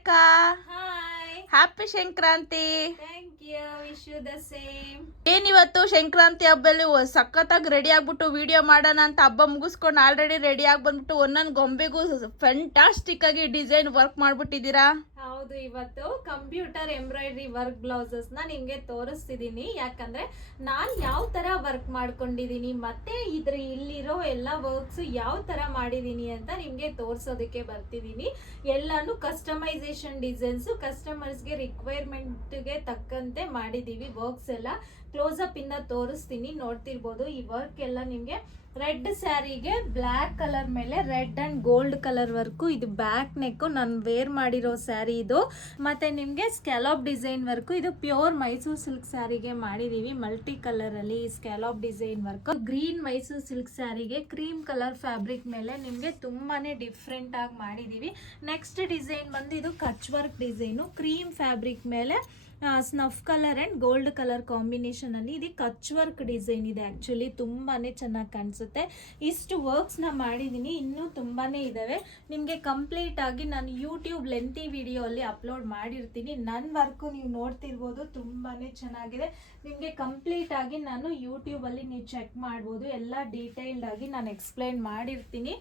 ಅಕ್ಕ. Hi, happy Sankranti. Thank you. Wish you the same. ಏನಿವತ್ತು ಸಂಕ್ರಾಂತಿ ಹಬ್ಬದಲ್ಲಿ ಸಖತ್ತಾಗಿ ರೆಡಿ ಆಗ್ಬಿಟ್ಟು ವಿಡಿಯೋ ಮಾಡೋಣ ಅಂತ ಹಬ್ಬ ಮುಗಿಸ್ಕೊಂಡು ಆಲ್ರೆಡಿ ರೆಡಿ ಆಗಿ ಬಂದ್ಬಿಟ್ಟು ಒಂದೊಂದು ಗೊಂಬೆಗೂ ಫ್ಯಾಂಟಾಸ್ಟಿಕ್ ಆಗಿ ಡಿಸೈನ್ ವರ್ಕ್ ಮಾಡ್ಬಿಟ್ಟಿದ್ದೀರಾ. ಹೌದು, ಇವತ್ತು ಕಂಪ್ಯೂಟರ್ ಎಂಬ್ರಾಯ್ಡ್ರಿ ವರ್ಕ್ ಬ್ಲೌಸಸ್ ನ ನಿಮ್ಗೆ ತೋರಿಸ್ತಿದೀನಿ. ಯಾಕಂದ್ರೆ ನಾನ್ ಯಾವ ತರ ವರ್ಕ್ ಮಾಡ್ಕೊಂಡಿದೀನಿ ಮತ್ತೆ ಇಲ್ಲಿರೋ ಎಲ್ಲಾ ವರ್ಕ್ಸ್ ಯಾವ ತರ ಮಾಡಿದೀನಿ ಅಂತ ನಿಮ್ಗೆ ತೋರ್ಸೋದಕ್ಕೆ ಬರ್ತಿದೀನಿ. ಎಲ್ಲಾನು ಕಸ್ಟಮೈಸೇಷನ್ ಡಿಸೈನ್ಸ್ ಕಸ್ಟಮರ್ಸ್ಗೆ ರಿಕ್ವೈರ್ಮೆಂಟ್ಗೆ ತಕ್ಕಂತೆ ಮಾಡಿದೀವಿ. ವರ್ಕ್ಸ್ ಎಲ್ಲ ಕ್ಲೋಸ್ ಅಪ್ ಇಂದ ತೋರಿಸ್ತೀನಿ, ನೋಡ್ತಿರ್ಬೋದು. ಈ ವರ್ಕ್ ಎಲ್ಲ ನಿಮ್ಗೆ ರೆಡ್ ಸ್ಯಾರಿಗೆ ಬ್ಲ್ಯಾಕ್ ಕಲರ್ ಮೇಲೆ red and gold colour work. ಇದು ಬ್ಯಾಕ್ ನೆಕ್ ನಾನು ವೇರ್ ಮಾಡಿರೋ ಸ್ಯಾರಿ ಇದು. ಮತ್ತೆ ನಿಮ್ಗೆ ಸ್ಕ್ಯಾಲಪ್ ಡಿಸೈನ್ ವರ್ಕು. ಇದು ಪ್ಯೂರ್ ಮೈಸೂರು ಸಿಲ್ಕ್ ಸ್ಯಾರಿಗೆ ಮಾಡಿದೀವಿ ಮಲ್ಟಿ ಕಲರ್ ಅಲ್ಲಿ scallop design work. Green Mysore silk ಸ್ಯಾರಿಗೆ ಕ್ರೀಮ್ ಕಲರ್ ಫ್ಯಾಬ್ರಿಕ್ ಮೇಲೆ ನಿಮ್ಗೆ ತುಂಬಾನೇ ಡಿಫ್ರೆಂಟ್ ಆಗಿ ಮಾಡಿದೀವಿ. ನೆಕ್ಸ್ಟ್ ಡಿಸೈನ್ ಬಂದು ಇದು ಕಚ್ ವರ್ಕ್ ಡಿಸೈನು. ಕ್ರೀಮ್ ಫ್ಯಾಬ್ರಿಕ್ ಮೇಲೆ snuff colour and gold colour combination ಅಲ್ಲಿ ಇದು ಕಚ್ ವರ್ಕ್ ಡಿಸೈನ್ ಇದೆ. ಆಕ್ಚುಲಿ ತುಂಬಾನೇ ಚೆನ್ನಾಗಿ ಕಾಣಿಸುತ್ತೆ. ಇಷ್ಟು ವರ್ಕ್ಸ್ ನ ಮಾಡಿದೀನಿ, ಇನ್ನೂ ತುಂಬಾನೇ ಇದಾವೆ. ನಿಮ್ಗೆ ಕಂಪ್ಲೀಟ್ ಆಗಿ ನಾನು ಯೂಟ್ಯೂಬ್ ಲೆಂತಿ ವಿಡಿಯೋ ಅಲ್ಲಿ ಅಪ್ಲೋಡ್ ಮಾಡಿರ್ತೀನಿ. ನನ್ನ ವರ್ಕು ನೀವು ನೋಡ್ತಿರ್ಬೋದು, ತುಂಬಾನೇ ಚೆನ್ನಾಗಿದೆ. ನಿಮ್ಗೆ ಕಂಪ್ಲೀಟ್ ಆಗಿ ನಾನು ಯೂಟ್ಯೂಬ್ ಅಲ್ಲಿ ನೀವು ಚೆಕ್ ಮಾಡ್ಬೋದು. ಎಲ್ಲ ಡೀಟೇಲ್ಡ್ ಆಗಿ ನಾನು ಎಕ್ಸ್ಪ್ಲೈನ್ ಮಾಡಿರ್ತೀನಿ.